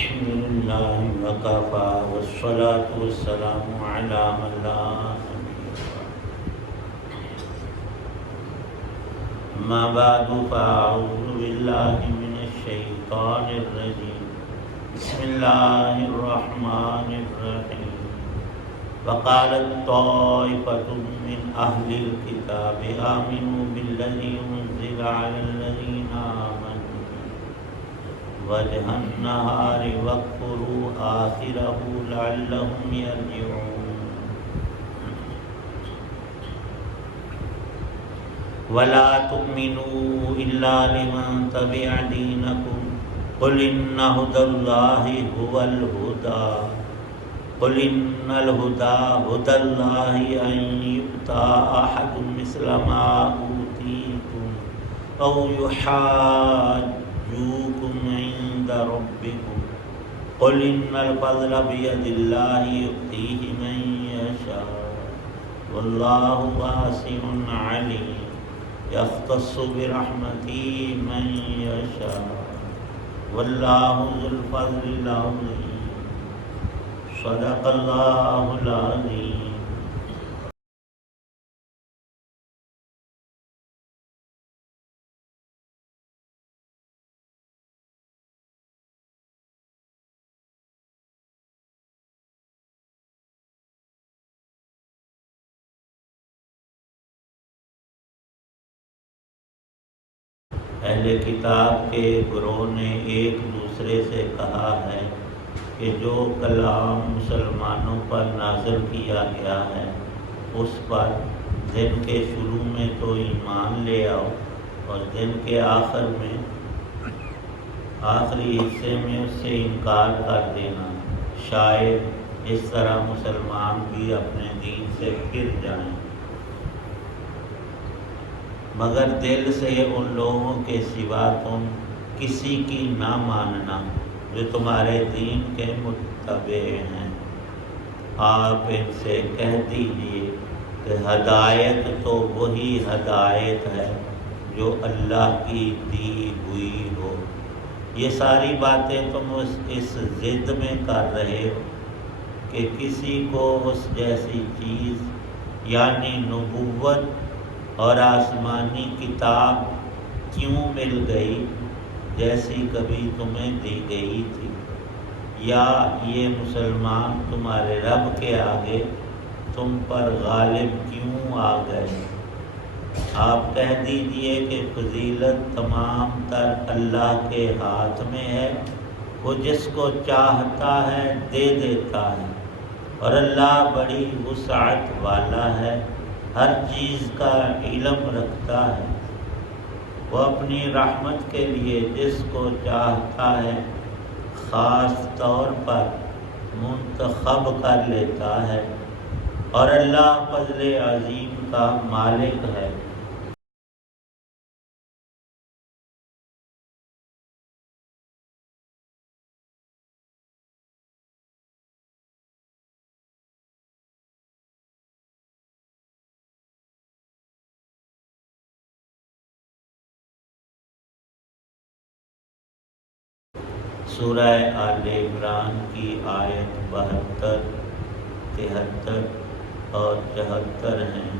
الحمد لله وكفى والصلاة والسلام على من لا نبي بعده. أما بعد فأعوذ بالله من الشيطان الرجيم. بسم الله الرحمن الرحيم. وقالت طائفة من أهل الكتاب آمنوا بالذي أنزل على الذين آمنوا وجه النهار واكفروا آخره لعلهم يرجعون. ولا تؤمنوا إلا لمن تبع دينكم قل إن هدى الله هو الهدى قل إن الهدى هدى الله أن يؤتى أحد مثل ما أوتيتم أو يحاجوكم عند ربكم قل إن الفضل بيد الله يؤتيه من يشاء والله واسع عليم يختص برحمته من يشاء والله ذو الفضل العظيم. صدق اللہ العظیم. اہل کتاب کے گروہ نے ایک دوسرے سے کہا ہے کہ جو کلام مسلمانوں پر نازل کیا گیا ہے اس پر دن کے شروع میں تو ایمان لے آؤ اور دن کے آخر میں آخری حصے میں اس سے انکار کر دینا، شاید اس طرح مسلمان بھی اپنے دین سے پھر جائیں. مگر دل سے ان لوگوں کے سوا تم کسی کی نہ ماننا جو تمہارے دین کے متبع ہیں. آپ ان سے کہہ دیجئے کہ ہدایت تو وہی ہدایت ہے جو اللہ کی دی ہوئی ہو. یہ ساری باتیں تم اس ضد میں کر رہے ہو کہ کسی کو اس جیسی چیز یعنی نبوت اور آسمانی کتاب کیوں مل گئی جیسی کبھی تمہیں دی گئی تھی، یا یہ مسلمان تمہارے رب کے آگے تم پر غالب کیوں آ گئے. آپ کہہ دیجئے کہ فضیلت تمام تر اللہ کے ہاتھ میں ہے، وہ جس کو چاہتا ہے دے دیتا ہے اور اللہ بڑی وسعت والا ہے، ہر چیز کا علم رکھتا ہے. وہ اپنی رحمت کے لیے جس کو چاہتا ہے خاص طور پر منتخب کر لیتا ہے اور اللہ فضل عظیم کا مالک ہے. سورہ آل عمران کی آیت 72، 73 اور 74 ہیں.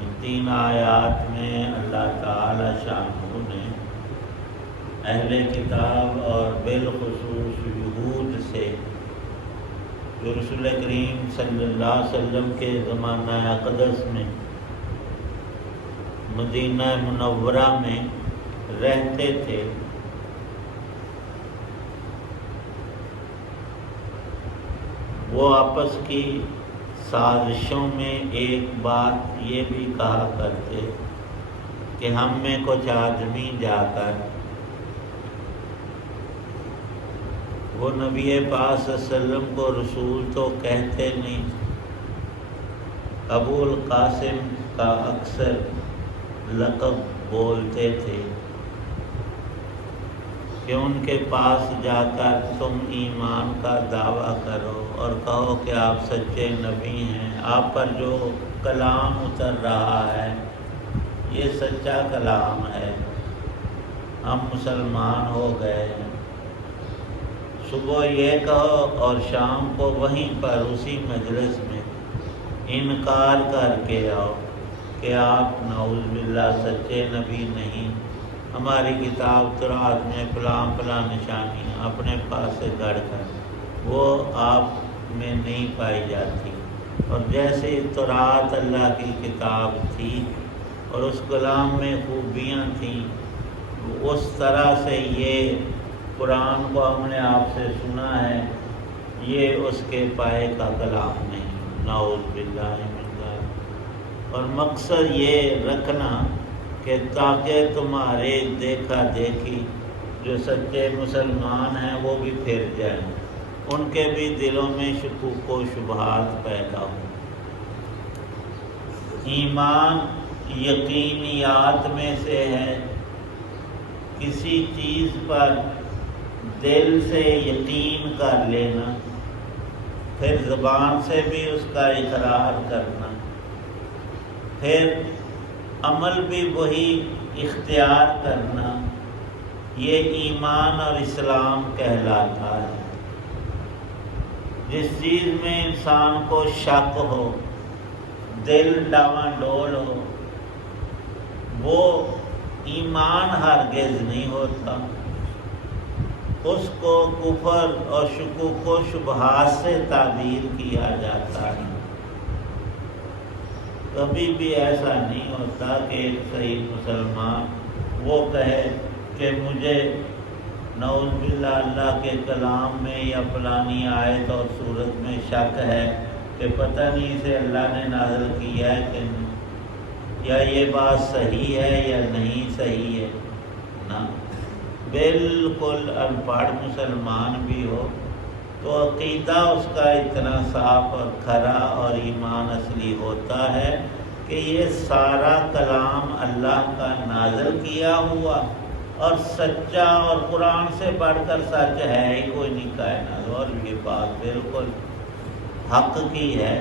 ان تین آیات میں اللہ تعالی شانہ نے اہل کتاب اور بالخصوص یہود سے جو رسول کریم صلی اللہ علیہ وسلم کے زمانہ اقدس میں مدینہ منورہ میں رہتے تھے، وہ آپس کی سازشوں میں ایک بات یہ بھی کہا کرتے کہ ہم میں کچھ آدمی جا کر وہ نبی پاک صلی اللہ علیہ وسلم کو رسول تو کہتے نہیں، ابو القاسم کا اکثر لقب بولتے تھے کہ ان کے پاس جا کر تم ایمان کا دعویٰ کرو اور کہو کہ آپ سچے نبی ہیں، آپ پر جو کلام اتر رہا ہے یہ سچا کلام ہے، ہم مسلمان ہو گئے ہیں. صبح یہ کہو اور شام کو وہیں پر اسی مجلس میں انکار کر کے آؤ کہ آپ نعوذ باللہ سچے نبی نہیں، ہماری کتاب تورات میں فلاں فلاں نشانیاں اپنے پاس سے گڑھ کر وہ آپ میں نہیں پائی جاتی، اور جیسے تورات اللہ کی کتاب تھی اور اس کلام میں خوبیاں تھیں، اس طرح سے یہ قرآن کو ہم نے آپ سے سنا ہے، یہ اس کے پائے کا کلام نہیں، نعوذ باللہ من ذالک۔ اور مقصد یہ رکھنا کہ تاکہ تمہارے دیکھا دیکھی جو سچے مسلمان ہیں وہ بھی پھر جائیں، ان کے بھی دلوں میں شکوک و شبہات پیدا ہوں۔ ایمان یقینیات میں سے ہے، کسی چیز پر دل سے یقین کر لینا، پھر زبان سے بھی اس کا اقرار کرنا، پھر عمل بھی وہی اختیار کرنا، یہ ایمان اور اسلام کہلاتا ہے۔ جس چیز میں انسان کو شک ہو، دل ڈاواڈول ہو، وہ ایمان ہرگز نہیں ہوتا، اس کو کفر اور شکوک و شبہات سے تعبیر کیا جاتا ہے۔ کبھی بھی ایسا نہیں ہوتا کہ ایک صحیح مسلمان وہ کہے کہ مجھے نعوذ باللہ اللہ کے کلام میں یا فلانی آیت اور صورت میں شک ہے کہ پتہ نہیں اسے اللہ نے نازل کیا ہے کہ نہیں، یا یہ بات صحیح ہے یا نہیں صحیح ہے، نہ، بالکل ان پڑھ مسلمان بھی ہو تو عقیدہ اس کا اتنا صاف اور کھرا اور ایمان اصلی ہوتا ہے کہ یہ سارا کلام اللہ کا نازل کیا ہوا اور سچا، اور قرآن سے بڑھ کر سچ ہے ہی کوئی نہیں کائنات، اور یہ بات بالکل حق کی ہے۔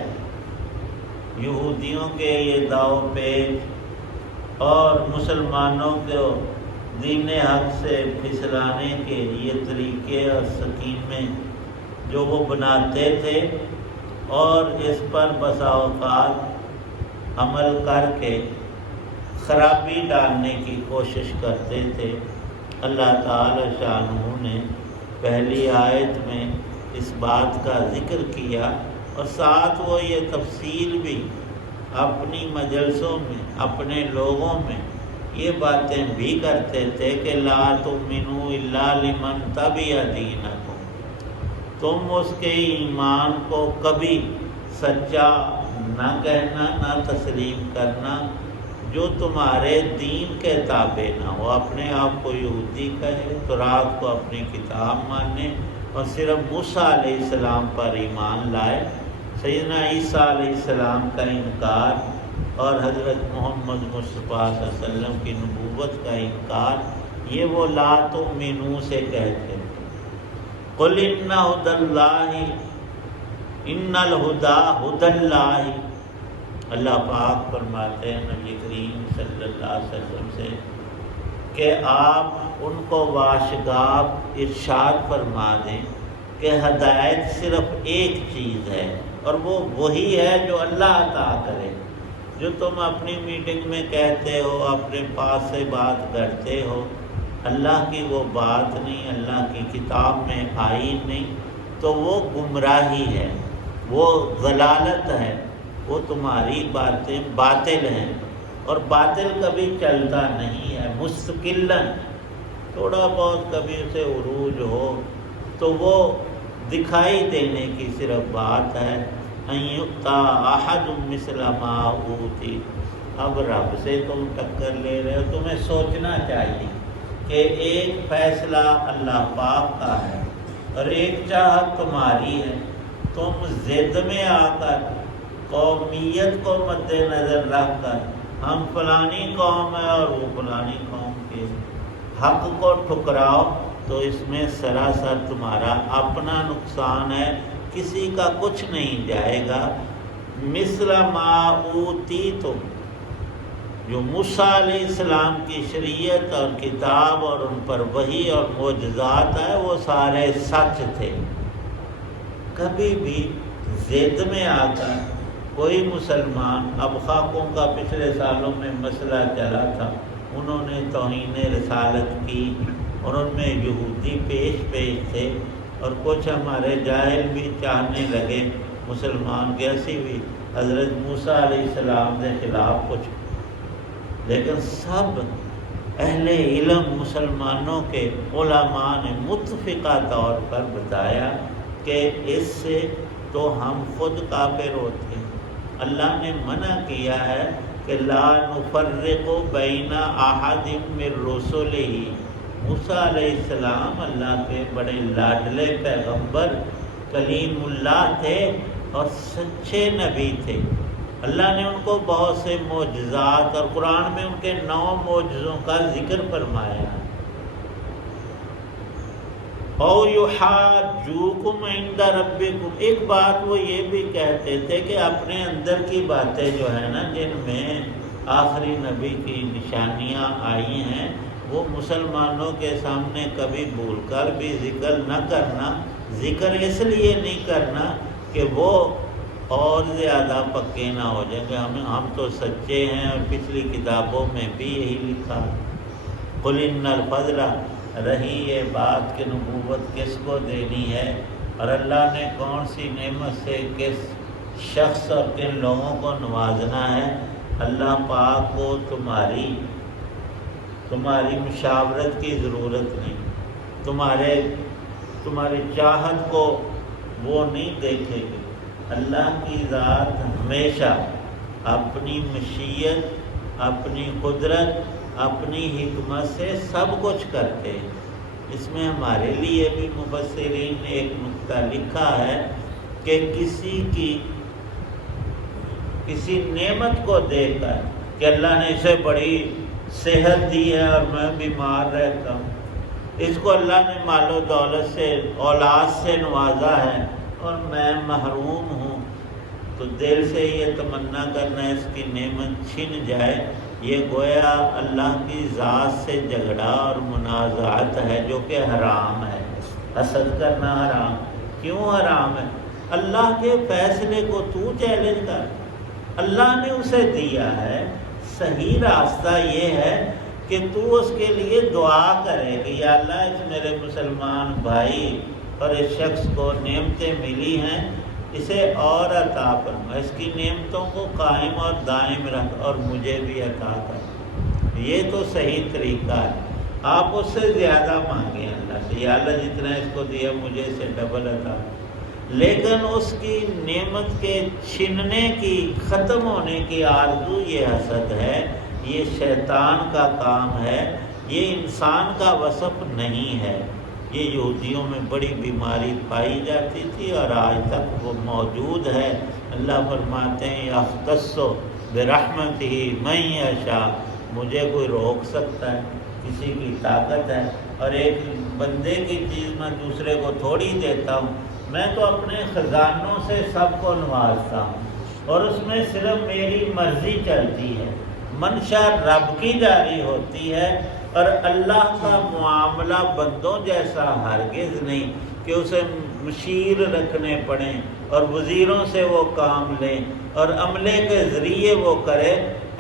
یہودیوں کے یہ داؤ پیچ اور مسلمانوں کو دین حق سے پھسلانے کے یہ طریقے اور سکیمیں جو وہ بناتے تھے اور اس پر بسا اوقات عمل کر کے خرابی ڈالنے کی کوشش کرتے تھے، اللہ تعالی شانہ نے پہلی آیت میں اس بات کا ذکر کیا، اور ساتھ وہ یہ تفصیل بھی اپنی مجلسوں میں اپنے لوگوں میں یہ باتیں بھی کرتے تھے کہ لا تؤمنوا الا لمن تبع دینکم، تم اس کے ایمان کو کبھی سچا نہ کہنا، نہ تسلیم کرنا جو تمہارے دین کے تابع نہ ہو، اپنے آپ کو یہودی کہے، تورات کو اپنی کتاب مانے اور صرف موسیٰ علیہ السلام پر ایمان لائے، سیدنا عیسیٰ علیہ السلام کا انکار اور حضرت محمد مصطفیٰ صلی اللہ علیہ وسلم کی نبوت کا انکار، یہ وہ لا تؤمنوا سے کہتے ہیں۔ قل ان ھدی اللہ ان الہدی ھدی اللہ، اللہ پاک فرماتے ہیں نبی کریم صلی اللہ علیہ وسلم سے کہ آپ ان کو واشگاف ارشاد فرما دیں کہ ہدایت صرف ایک چیز ہے، اور وہ وہی ہے جو اللہ عطا کرے۔ جو تم اپنی میٹنگ میں کہتے ہو، اپنے پاس سے بات کرتے ہو، اللہ کی وہ بات نہیں، اللہ کی کتاب میں آئی نہیں، تو وہ گمراہی ہے، وہ ضلالت ہے، وہ تمہاری باتیں باطل ہیں، اور باطل کبھی چلتا نہیں ہے، مستقلاً تھوڑا بہت کبھی اسے عروج ہو تو وہ دکھائی دینے کی صرف بات ہے۔ ان یؤتی احد مثل ما اوتی، اب رب سے تم ٹکر لے رہے ہو، تمہیں سوچنا چاہیے کہ ایک فیصلہ اللہ پاک کا ہے اور ایک چاہت تمہاری ہے، تم ضد میں آ کر قومیت کو مد نظر رکھ کر ہم فلانی قوم ہے اور وہ فلانی قوم کے حق کو ٹھکراؤ، تو اس میں سراسر تمہارا اپنا نقصان ہے، کسی کا کچھ نہیں جائے گا۔ مثل ما اوتیتم، جو موسیٰ علیہ السلام کی شریعت اور کتاب اور ان پر وحی اور معجزات ہے وہ سارے سچ تھے۔ کبھی بھی ضد میں آ کر کوئی مسلمان، اب خاکوں کا پچھلے سالوں میں مسئلہ چلا تھا، انہوں نے توہین رسالت کی اور ان میں یہودی پیش تھے، اور کچھ ہمارے جاہل بھی چاہنے لگے مسلمان کے اسی بھی حضرت موسیٰ علیہ السلام کے خلاف کچھ، لیکن سب اہل علم مسلمانوں کے علماء نے متفقہ طور پر بتایا کہ اس سے تو ہم خود کافر ہوتے ہیں۔ اللہ نے منع کیا ہے کہ لا نفرق بین احد من رسلہ۔ موسیٰ علیہ السلام اللہ کے بڑے لاڈلے پیغمبر کلیم اللہ تھے اور سچے نبی تھے۔ اللہ نے ان کو بہت سے معجزات اور قرآن میں ان کے 9 معجزوں کا ذکر فرمایا۔ او یحاجوکم عند ربکم، ایک بات وہ یہ بھی کہتے تھے کہ اپنے اندر کی باتیں جو ہیں نا، جن میں آخری نبی کی نشانیاں آئی ہیں، وہ مسلمانوں کے سامنے کبھی بھول کر بھی ذکر نہ کرنا۔ ذکر اس لیے نہیں کرنا کہ وہ اور زیادہ پکے نہ ہو جائیں گے، ہم تو سچے ہیں، اور پچھلی کتابوں میں بھی یہی لکھا۔ قل ان الفضل، رہی یہ بات کہ نبوت کس کو دینی ہے اور اللہ نے کون سی نعمت سے کس شخص اور کن لوگوں کو نوازنا ہے، اللہ پاک کو تمہاری مشاورت کی ضرورت نہیں، تمہاری چاہت کو وہ نہیں دیکھے گی۔ اللہ کی ذات ہمیشہ اپنی مشیت، اپنی قدرت، اپنی حکمت سے سب کچھ کرتے ہیں۔ اس میں ہمارے لیے بھی مفسرین نے ایک نکتہ لکھا ہے کہ کسی نعمت کو دیکھ کر کہ اللہ نے اسے بڑی صحت دی ہے اور میں بیمار رہتا ہوں، اس کو اللہ نے مال و دولت سے، اولاد سے نوازا ہے اور میں محروم ہوں، تو دل سے یہ تمنا کرنا اس کی نعمت چھن جائے، یہ گویا اللہ کی ذات سے جھگڑا اور منازعت ہے، جو کہ حرام ہے۔ حسد کرنا حرام، کیوں حرام ہے؟ اللہ کے فیصلے کو تو چیلنج کر، اللہ نے اسے دیا ہے۔ صحیح راستہ یہ ہے کہ تو اس کے لیے دعا کرے کہ یا اللہ اس میرے مسلمان بھائی اور اس شخص کو نعمتیں ملی ہیں، اسے اور عطا فرما، اس کی نعمتوں کو قائم اور دائم رکھ اور مجھے بھی عطا کر۔ یہ تو صحیح طریقہ ہے۔ آپ اس سے زیادہ مانگیں اللہ سے، یا اللہ جتنا اس کو دیا مجھے اسے ڈبل عطا، لیکن اس کی نعمت کے چھننے کی، ختم ہونے کی آرزو، یہ حسد ہے، یہ شیطان کا کام ہے، یہ انسان کا وصف نہیں ہے۔ یہ یہودیوں میں بڑی بیماری پائی جاتی تھی اور آج تک وہ موجود ہے۔ اللہ فرماتے ہیں یختص برحمتہ من یشاء، مجھے کوئی روک سکتا ہے؟ کسی کی طاقت ہے؟ اور ایک بندے کی چیز میں دوسرے کو تھوڑی دیتا ہوں، میں تو اپنے خزانوں سے سب کو نوازتا ہوں اور اس میں صرف میری مرضی چلتی ہے، منشا رب کی جاری ہوتی ہے۔ اور اللہ کا معاملہ بندوں جیسا ہرگز نہیں کہ اسے مشیر رکھنے پڑیں اور وزیروں سے وہ کام لیں اور عملے کے ذریعے وہ کرے،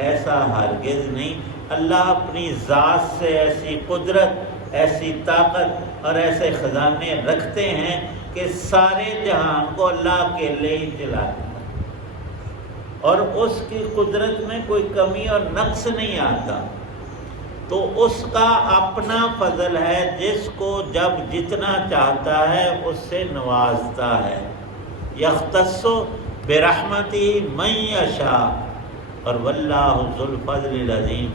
ایسا ہرگز نہیں۔ اللہ اپنی ذات سے ایسی قدرت، ایسی طاقت اور ایسے خزانے رکھتے ہیں کہ سارے جہان کو اللہ اکیلے ہی چلاتے ہیں، اور اس کی قدرت میں کوئی کمی اور نقص نہیں آتا۔ تو اس کا اپنا فضل ہے، جس کو جب جتنا چاہتا ہے اس سے نوازتا ہے۔ یختص برحمتہ من یشاء، اور واللہ ذو الفضل العظیم۔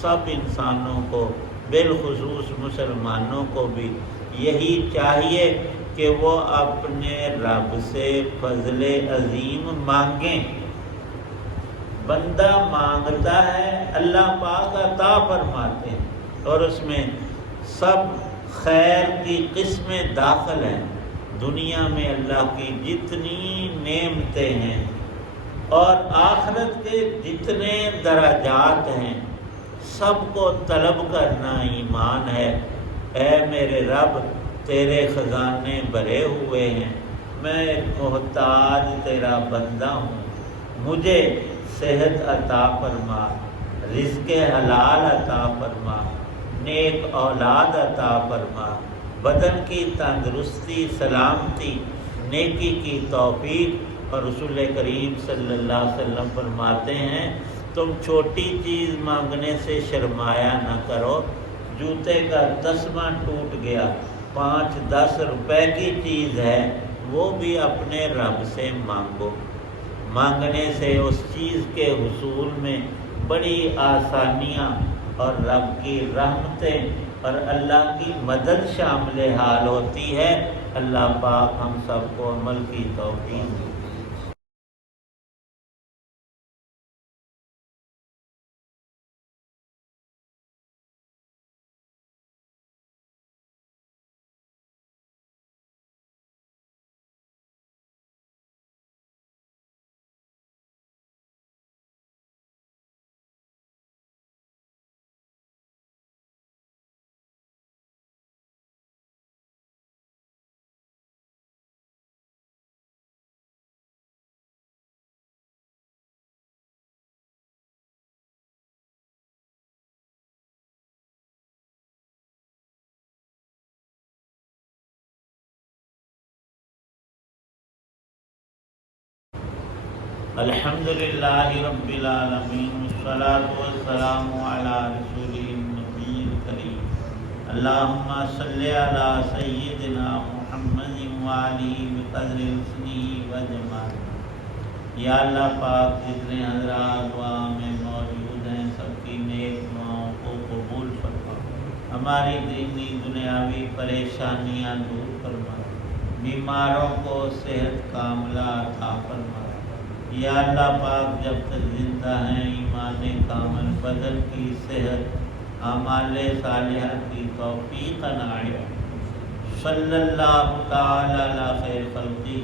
سب انسانوں کو، بالخصوص مسلمانوں کو بھی یہی چاہیے کہ وہ اپنے رب سے فضل عظیم مانگیں۔ بندہ مانگتا ہے، اللہ پاک عطا فرماتے ہیں، اور اس میں سب خیر کی قسمیں داخل ہیں۔ دنیا میں اللہ کی جتنی نعمتیں ہیں، اور آخرت کے جتنے درجات ہیں سب کو طلب کرنا ایمان ہے۔ اے میرے رب، تیرے خزانے بھرے ہوئے ہیں، میں ایک محتاج تیرا بندہ ہوں، مجھے صحت عطا فرما، رزق حلال عطا فرما، نیک اولاد عطا فرما، بدن کی تندرستی، سلامتی، نیکی کی توفیق۔ اور رسول کریم صلی اللہ علیہ وسلم فرماتے ہیں تم چھوٹی چیز مانگنے سے شرمایا نہ کرو، جوتے کا تسمہ ٹوٹ گیا، 5-10 روپے کی چیز ہے وہ بھی اپنے رب سے مانگو۔ مانگنے سے اس چیز کے حصول میں بڑی آسانیاں اور رب کی رحمتیں اور اللہ کی مدد شامل حال ہوتی ہے۔ اللہ پاک ہم سب کو عمل کی توفیق دے۔ الحمدللہ رب العالمین والصلاة والسلام علی رسول النبی الکریم اللہم صلی علی سیدنا محمد وآلہ بقدر حسنہ وجمالہ۔ یا اللہ پاک جتنے حضرات دعا میں موجود ہیں سب کی نیک دعاؤں کو قبول فرما، ہماری دینی دنیاوی پریشانیاں دور فرما، بیماروں کو صحت کاملہ عطا فرما۔ یا اللہ پاک جب تک زندہ ہیں ایمان کامل، بدن کی صحت، اعمال صالحہ کی توفیق عنایت۔ صلی اللہ تعالی علی خیر خلقہ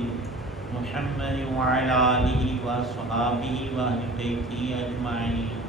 محمد وعلی آلہ وصحابہ واہل بیتہ اجمعین۔